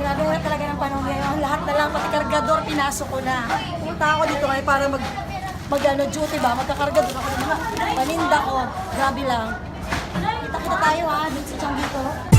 Grabe na talaga ng panahon ngayon. Lahat na lang, pati kargador, pinasok ko na. Pumunta ako dito ngayon para duty ba? Magkakargador ako ng mga paninda ko. Grabe lang. Kita-kita tayo ha, dito sa Changi ko.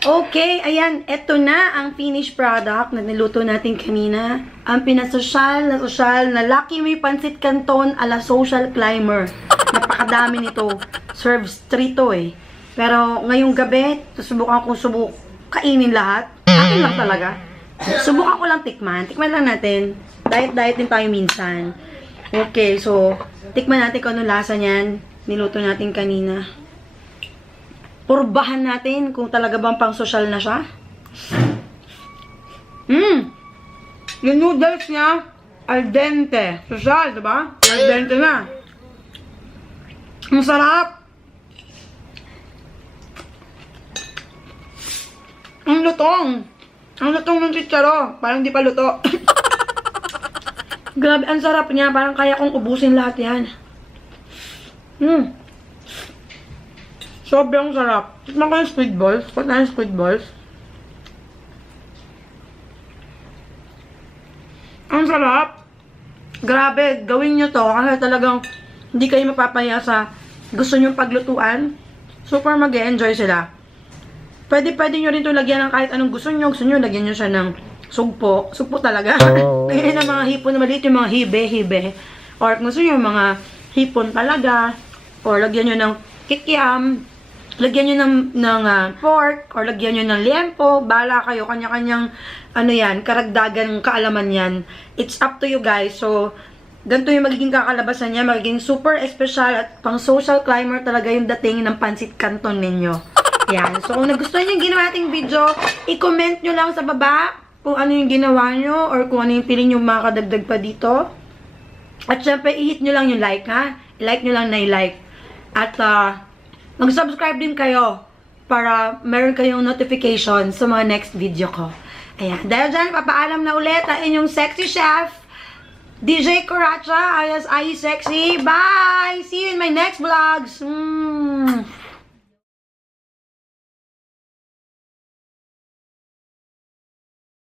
Okay, ayan. Ito na ang finished product na niluto natin kanina. Ang pinasosyal na Lucky Me Pancit Canton ala social climber. Napakadami nito. Serves 3 to eh. Pero ngayong gabi, subukan kong kainin lahat. Akin lang talaga. Subukan ko lang tikman. Tikman lang natin. Diet din tayo minsan. Okay, so tikman natin kung anong lasa niyan. Niluto natin kanina. Purbahan natin kung talaga bang pang social na siya. Yung noodles niya, al dente. Social, diba? Al dente na. Ang sarap. Ang lutong. Ang lutong ng chicharo. Parang di pa luto. Grabe, ang sarap niya. Parang kaya kong ubusin lahat yan. Sobrang sarap. Tikman ko yung squid balls. Pag na yung squid balls. Ang sarap. Grabe, gawin nyo to. Kasi talagang hindi kayo mapapaya sa gusto nyo paglutuan. Super mag-e-enjoy sila. Pwede nyo rin ito lagyan ng kahit anong gusto nyo. Gusto nyo, lagyan nyo siya ng sugpo. Sugpo talaga. Lagyan ng mga hipon na maliit, yung mga hibe. Or kung gusto nyo, yung mga hipon talaga. Or lagyan nyo ng kikiam. Lagyan nyo ng pork, or lagyan nyo ng liempo. Bahala kayo, kanya-kanyang, karagdagan kaalaman yan. It's up to you guys. So, ganito yung magiging kakalabasan niya. Magiging super special at pang social climber talaga yung dating ng pancit canton ninyo. Yan. So, kung nagustuhan nyo yung ginawa nating video, i-comment nyo lang sa baba kung ano yung ginawa nyo, or kung ano yung feeling nyo makakadagdag pa dito. At syempre, i-hit nyo lang yung like, ha? I-like nyo lang na i-like. At, mag-subscribe din kayo para meron kayong notification sa mga next video ko. Ayan. Dahil dyan, papaalam na ulit ang inyong sexy chef, DJ Coracha, alias ayeesexy. Bye! See you in my next vlogs!